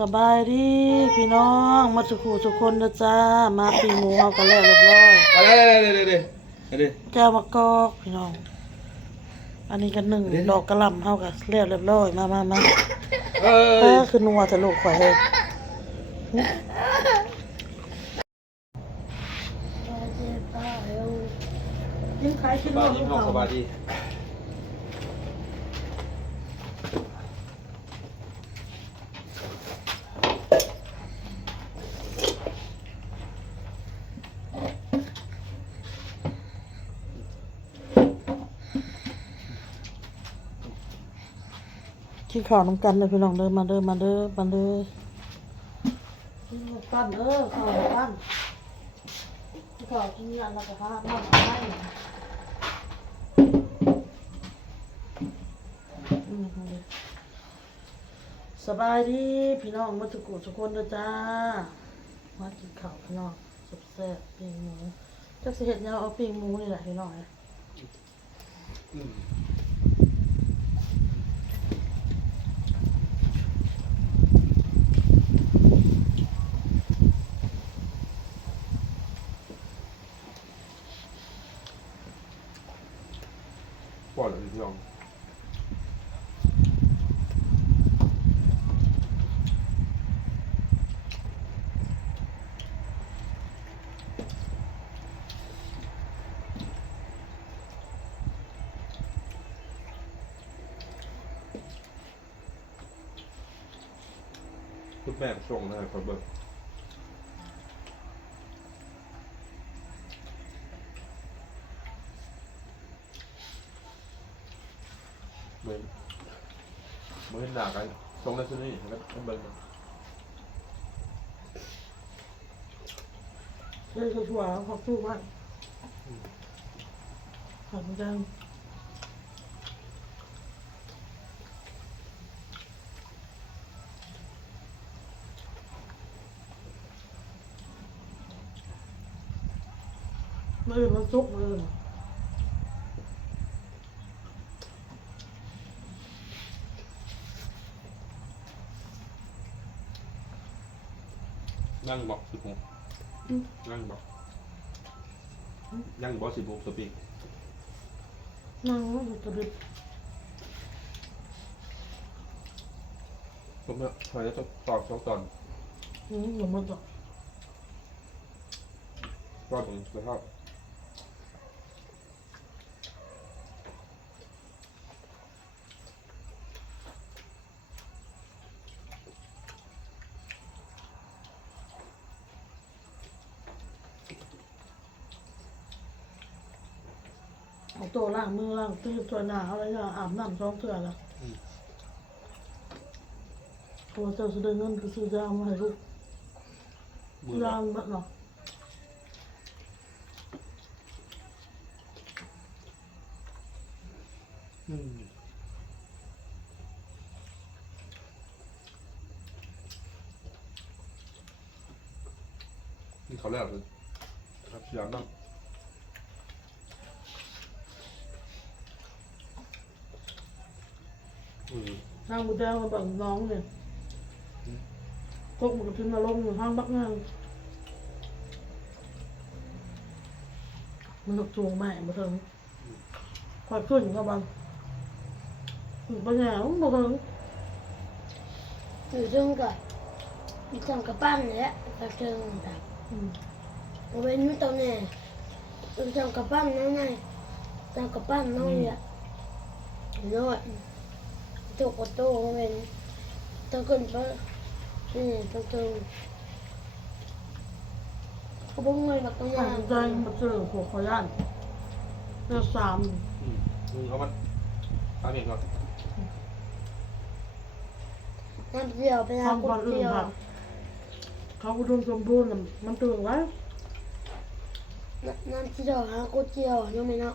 สบายดีพี่น้องมาสุขุสุกคนนะจ้ามาปีหมูเฮากันแล้วเรียบร้อยเอาเลยเดี๋ยวเดี๋ยวเดี๋ยวเดี๋ยวเจ้ามะกอกพี่น้อง อันนี้กันหนึ่งดอกกระหล่ำเฮากันแล้วเรียบร้อยมามามาเอเอออคือนัวทะลุข่อยเลยยิ่งขายสขึ้นบายมาดีลูกน้องเขาสบายดี นข้าวน้ำกันเลยพี่น้องเด้อมาเด้อมาเด้อมาเด้อกินปั้นเออข้าวปั้นกินข้าวกินอันละกระทะน้ำไม้อืมเอาเลยสบายดีพี่น้องมาสุกุสุกคนเด้อจ้ามากินข้าวพี่น้องแซ่บปิ้งหมูจักสิเฮ็ดหยังเอาปิ้งหมูนี่แหละพี่น้องอ้ยอืมปล่อยเลยพี่น้อง คุณแม่ส่งนะครับขอเบิกเหมือนเหมือนหนากันส่งในที่นี่แล้วเบิกเลยถั่วๆขอสู้ว่าขอบคุ มือมันซุกมือนั่งบอกสิบโมงนั่งบอกนั่งบอกสิบโมงสปีกนั่งมันจะดึกผมเนี่ยพอจะตอบสองตอนอืมหนูมันจะตอนผมจะเข้าเอาตัวล่างมือล่างตื้อตัวหนาอะไรอย่างอาบน้ำสองเถื่อละพอเจ้าจะได้เงินไปซื้อยามาให้ลูกมือยาแบบเนาะอืมนี่เขาแรกเลยครับพยายามนั่งอืม นางบุแดงมาบังน้องเนี่ยกกมันก็ขึ้นมาลงอยู่ห้างบักงานมันหกจูงแม่มาถึงคอยขึ้นก็บังถึงปัญญามาถึงอยู่ซึ่งก็มีจังกับปั้นและกระเทิงแบบอืมโมเป็นนู่นตรงนี้อยู่จังกับปั้นนั่นไงจังกับปั้นน้องเนี่ยน้อย ตัวกโตโมเป็นตัวขึ้นไปนี่ตรงตรงเขาบุ้งเงินแบบตรงทานั้งนใจมาเจอหัวขอย่านเจอสามอืมมึงเอามันตามเองก่อนน้ำเดียวเป็นทำน้ำก่อนกุอื่นเดียวครับเขาอุดมสมบูรณ์น่ะมันตื่นไว้น้ำเดียวหากุเดียวน้องเนาะเดียวแล้วก็เราไมน้ำเลยเนาะ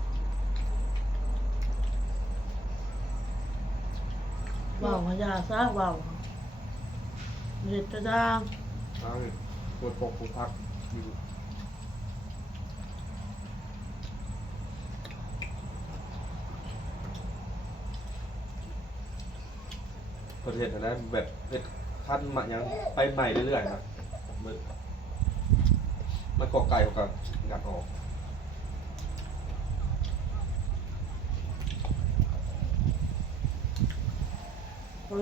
เบาหายาซะเบาเห็ดกระด้างอ้าวปวดปกปวดพักอยู่ประเทศนั้นแบบเอ็ดขั้นมายังไปใหม่เรื่อยๆครับมันมันกอไก่กับงัดออก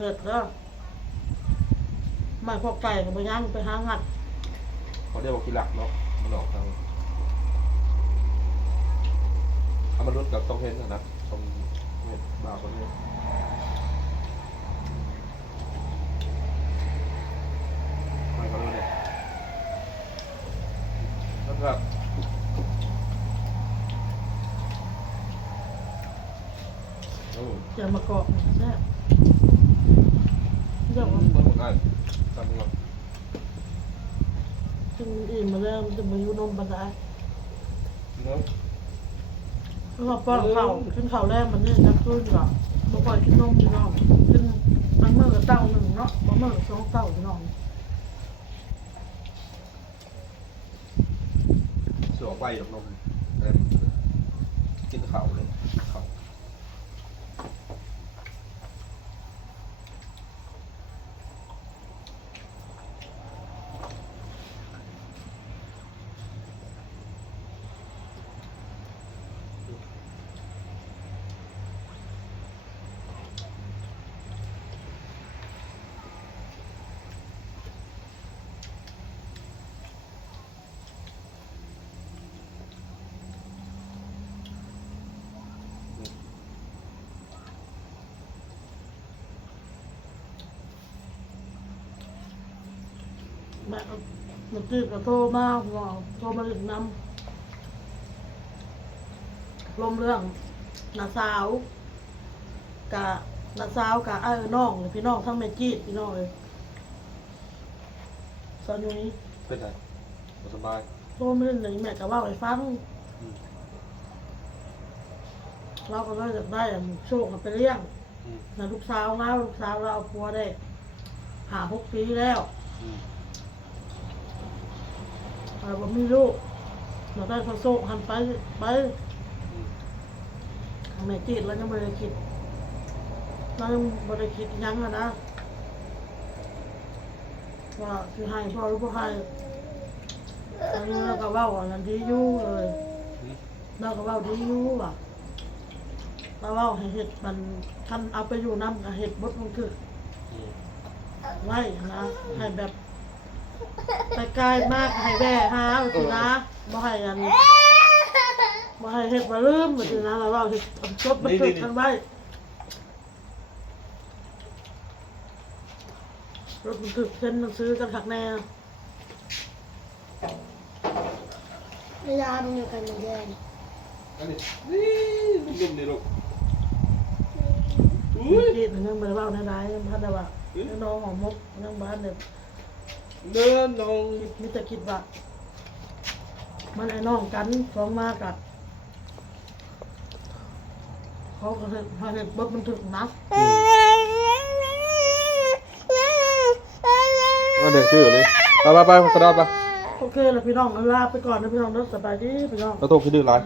เห็ดแล้วไม่พอไก่กับไปย่างไปหางัดเขาเรียกว่ากีหลักเนาะมันออกทางถ้ามนุษย์กับต้องเห็นนะนะต้องเห็นบาปคนนี้ไม่เขาเรียกเนี่ยแล้วก็โอ้ จะมากรอกแซ่บ เดี๋ยวมันหมดง่ายทำก่อนจึงอิ่มมาแล้วมันจะมาอยู่นมบันไดเนาะแล้วก็ป้อนข้าวขึ้นข้าวแรกมันนี่นักขึ้นหรอบ่ค่อยกินนมพี่น้องกินบางมื้อก็เต้าหนึ่งเนาะบางมื้อก็สองเต้าพี่น้องเสือไว้กับนมอะไรกินข้าวเลยข้าว แม่มันตื่นก็โทรมาบอกโทรมาถึงนำลมเรื่องนาสาวกะนาสาวกะไอ้น้องเลยพี่น้องทั้งแม่จีดพี่น้องเลยตอนนี้เป็นไงบ่สบายโทรไม่ได้เลยแม่ก็ว่าไปฟังอืมเราก็เลยอยากได้อะโชคมาไปเลี้ยงอืมนะลูกสาวเราลูกสาวเราเอาผัวได้หาหกปีแล้ว อืมเราบ่มีลูกเราได้พระโชคหันไปไปอืมแม่จีดแล้วยังไม่ได้คิดเรายังไม่ได้คิดหยังอะนะว่าคือให้พ่อหรือพ่อให้ตอนนี้เราก็เว่าอันนั้นดีอยู่เลยอืมเราก็เว่าดีอยู่ว่ะเราเว่าให้เห็ดมันท่านเอาไปอยู่น้ำกับเห็ดบดมันคืออืมไว้นะให้แบบ ไปไกลมากให้แว่หาสินะบ่ให้อันบ่ให้เห็ดมาลืมสินะเราเว่าเห็ดจดบันทึกกันไว้รถบันทึกเซ็นหนังสือกันขักแน่เวลามันอยู่กันมาแดงอันนี้นี่นุ่มๆนี่ลูกอุ้ยจีดยังไม่ได้เว่าในร้ายยังพันได้ว่าน้องของมกยังบ้านเนี่ย เดินน้องคิดมิจะคิดว่า มันไอ้น้องกันฟ้องมากอะเขาก็เห็นพอเห็นบดบันทึกนะมาเด็กชื่อเลยไปไปไปกระดาษไปโอเคแล้วพี่น้องเอาลาไปก่อนนะพี่น้องเด้อสบายดีพี่น้องแล้วโตขึ้นดื้อไรอ่า